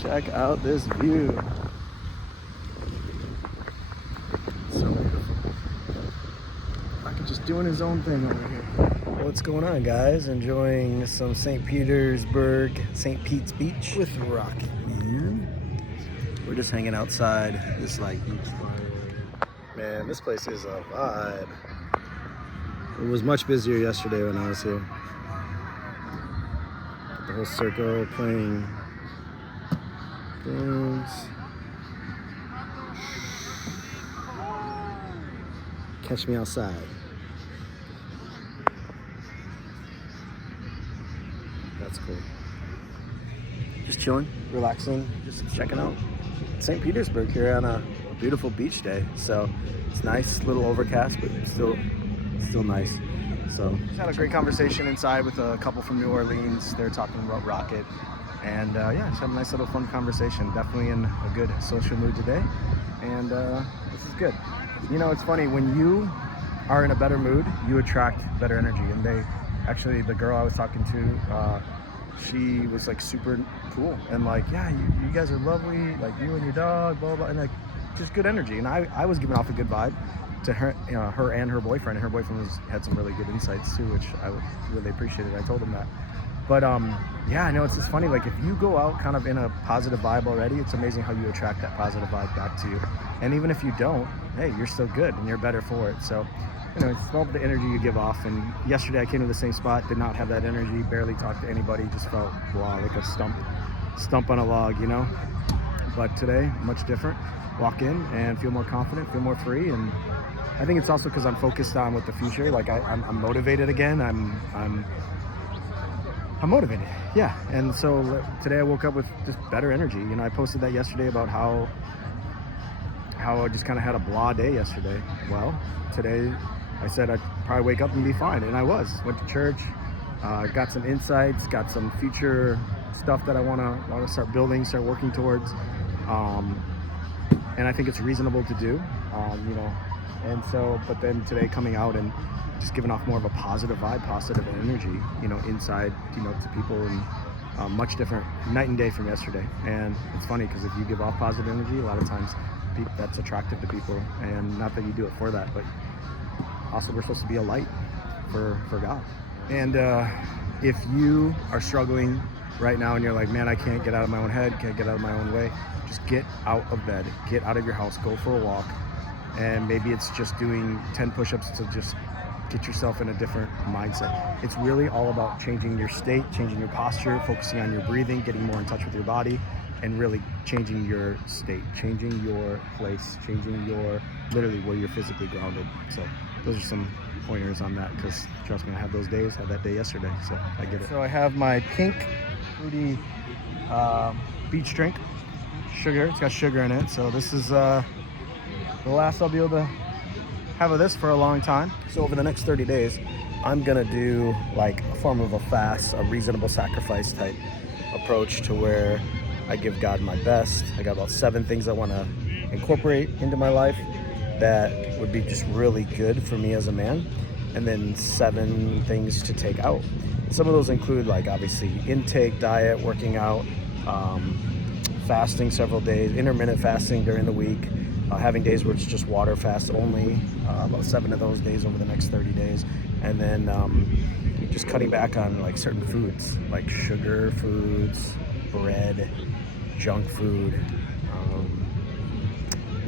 Check out this view. So beautiful. Like just doing his own thing over here. What's going on, guys? Enjoying some St. Petersburg, St. Pete's Beach with Rocket Man. We're just hanging outside this like beach fire. Man, this place is a vibe. It was much busier yesterday when I was here. The whole circle playing games. Catch me outside. That's cool. Just chilling, relaxing, just checking out St. Petersburg here on a beautiful beach day. So it's nice, a little overcast, but still nice. So just had a great conversation inside with a couple from New Orleans. They're talking about Rocket. And yeah, just had a nice little fun conversation. Definitely in a good social mood today. And this is good. You know, it's funny, when you are in a better mood, you attract better energy. And the girl I was talking to, she was like super cool and like, yeah, you guys are lovely, like you and your dog, blah, blah, and like just good energy. And I was giving off a good vibe to her, her and her boyfriend. And her boyfriend had some really good insights too, which I really appreciated. I told him that. But yeah, I know it's just funny, like if you go out kind of in a positive vibe already, it's amazing how you attract that positive vibe back to you. And even if you don't, hey, you're still good and you're better for it. So, you know, it's all the energy you give off. And yesterday I came to the same spot, did not have that energy, barely talked to anybody, just felt wow, like a stump on a log, you know. But today, much different. Walk in and feel more confident, feel more free. And I think it's also because I'm focused on with the future. Like I'm motivated again. I'm motivated, yeah. And so today I woke up with just better energy. You know, I posted that yesterday about how I just kind of had a blah day yesterday. Well, today I said I'd probably wake up and be fine, and I was. Went to church, got some insights, got some future stuff that I want to start building, start working towards, and I think it's reasonable to do, you know. And so, but then today coming out and just giving off more of a positive vibe, positive energy, you know, inside, you know, to people, and much different, night and day from yesterday. And it's funny because if you give off positive energy, a lot of times that's attractive to people, and not that you do it for that, but also we're supposed to be a light for God. And if you are struggling right now and you're like, man, I can't get out of my own head, can't get out of my own way, just get out of bed, get out of your house, go for a walk. And maybe it's just doing 10 push-ups to just get yourself in a different mindset. It's really all about changing your state, changing your posture, focusing on your breathing, getting more in touch with your body, and really changing your state, changing your place, changing your, literally where you're physically grounded. So those are some pointers on that, because trust me, I had those days, had that day yesterday, so I get it. So I have my pink fruity beach drink, sugar, it's got sugar in it. So this is the last I'll be able to have of this for a long time. So over the next 30 days, I'm gonna do like a form of a fast, a reasonable sacrifice type approach to where I give God my best. I got about 7 things I wanna incorporate into my life that would be just really good for me as a man, and then 7 things to take out. Some of those include like obviously intake, diet, working out, fasting several days, intermittent fasting during the week, having days where it's just water fast only, about 7 of those days over the next 30 days. And then just cutting back on like certain foods, like sugar foods, bread, junk food,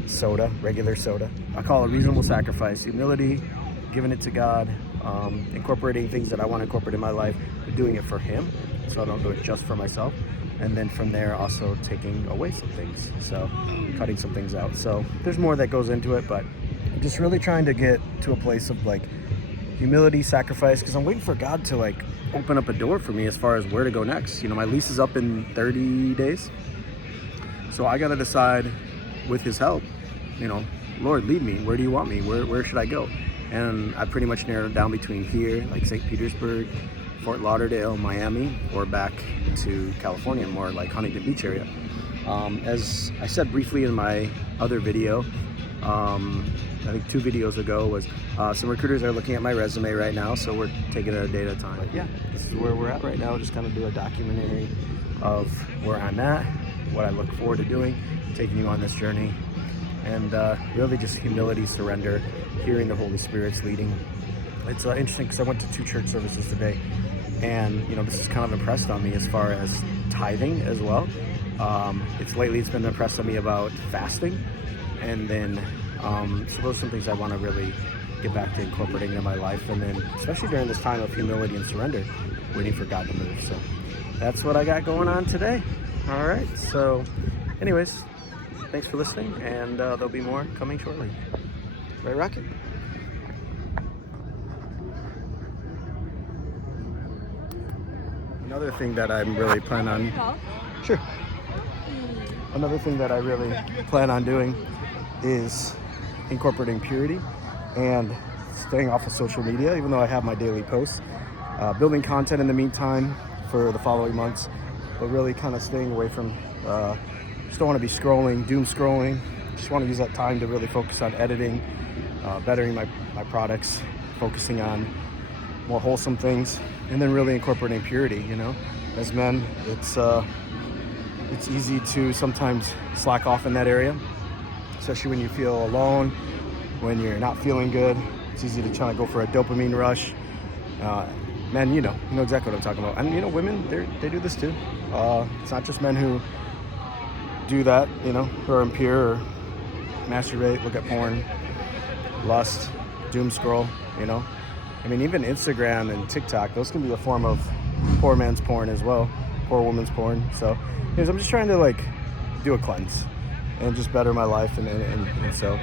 soda, regular soda. I call it a reasonable sacrifice, humility, giving it to God, incorporating things that I want to incorporate in my life, but doing it for Him, so I don't do it just for myself. And then from there also taking away some things, so cutting some things out. So there's more that goes into it, but I'm just really trying to get to a place of like humility, sacrifice, because I'm waiting for God to like open up a door for me as far as where to go next. You know, my lease is up in 30 days, so I got to decide with His help, you know, Lord, lead me, where do you want me, where should I go? And I pretty much narrowed it down between here, like St. Petersburg, Fort Lauderdale, Miami, or back to California, more like Huntington Beach area. As I said briefly in my other video, I think 2 videos ago, was some recruiters are looking at my resume right now, so we're taking it a day at a time. But yeah, this is where we're at right now. Just kind of do a documentary of where I'm at, what I look forward to doing, taking you on this journey, and really just humility, surrender, hearing the Holy Spirit's leading. It's interesting because I went to 2 church services today, and this is kind of impressed on me as far as tithing as well. It's been impressed on me about fasting, and then so those are some things I want to really get back to incorporating into my life, and then especially during this time of humility and surrender, waiting for God to move. So that's what I got going on today. All right, so anyways, thanks for listening, and there'll be more coming shortly. Right, Rocket? Another thing that I'm really plan on... Sure. Another thing that I really plan on doing is incorporating purity and staying off of social media, even though I have my daily posts. Building content in the meantime for the following months, but really kind of staying away from, just don't want to be doom scrolling. Just want to use that time to really focus on editing, bettering my products, focusing on more wholesome things, and then really incorporating purity. As men, it's easy to sometimes slack off in that area, especially when you feel alone, when you're not feeling good. It's easy to try to go for a dopamine rush. Men, you know exactly what I'm talking about. And women, they do this too. It's not just men who do that, who are impure or masturbate, look at porn, lust, doom scroll, even Instagram and TikTok, those can be a form of poor man's porn as well, poor woman's porn. So I'm just trying to do a cleanse and just better my life, and so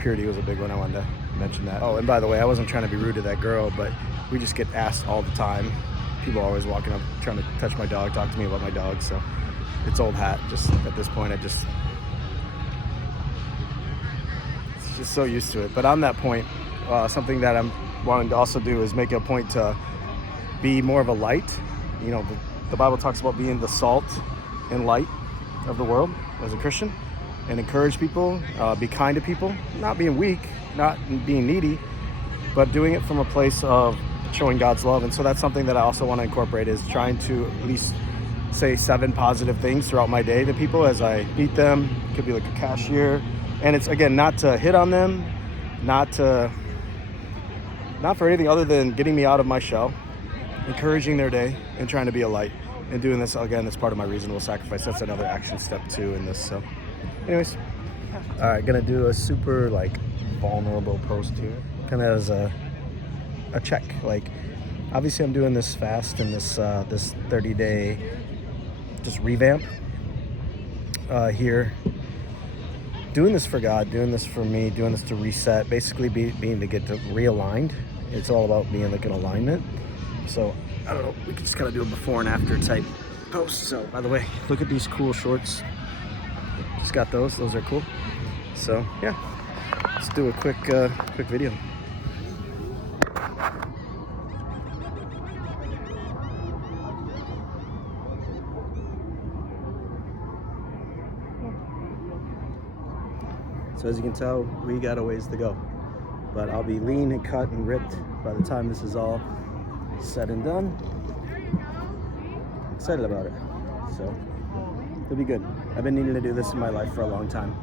purity was a big one. I wanted to mention that. Oh, and by the way, I wasn't trying to be rude to that girl, but we just get asked all the time. People are always walking up trying to touch my dog, talk to me about my dog, so it's old hat. Just at this point, it's just so used to it. But on that point, something that I'm wanting to also do is make a point to be more of a light. The Bible talks about being the salt and light of the world as a Christian, and encourage people, be kind to people, not being weak, not being needy, but doing it from a place of showing God's love. And so that's something that I also want to incorporate, is trying to at least say 7 positive things throughout my day to people as I meet them. It could be like a cashier, and it's, again, not to hit on them, not for anything other than getting me out of my shell, encouraging their day, and trying to be a light. And doing this, again, as part of my reasonable sacrifice. That's another action step 2 in this. So anyways, all right, gonna do a super vulnerable post here, kind of as a check. Obviously I'm doing this fast and this 30-day just revamp here, doing this for God, doing this for me, doing this to reset, basically being to get to realigned. It's all about being in alignment. So I don't know, we could just kind of do a before and after type post. So by the way, look at these cool shorts. Just got those are cool. So yeah, let's do a quick video. So as you can tell, we got a ways to go, but I'll be lean and cut and ripped by the time this is all said and done. Excited about it. So it'll be good. I've been needing to do this in my life for a long time.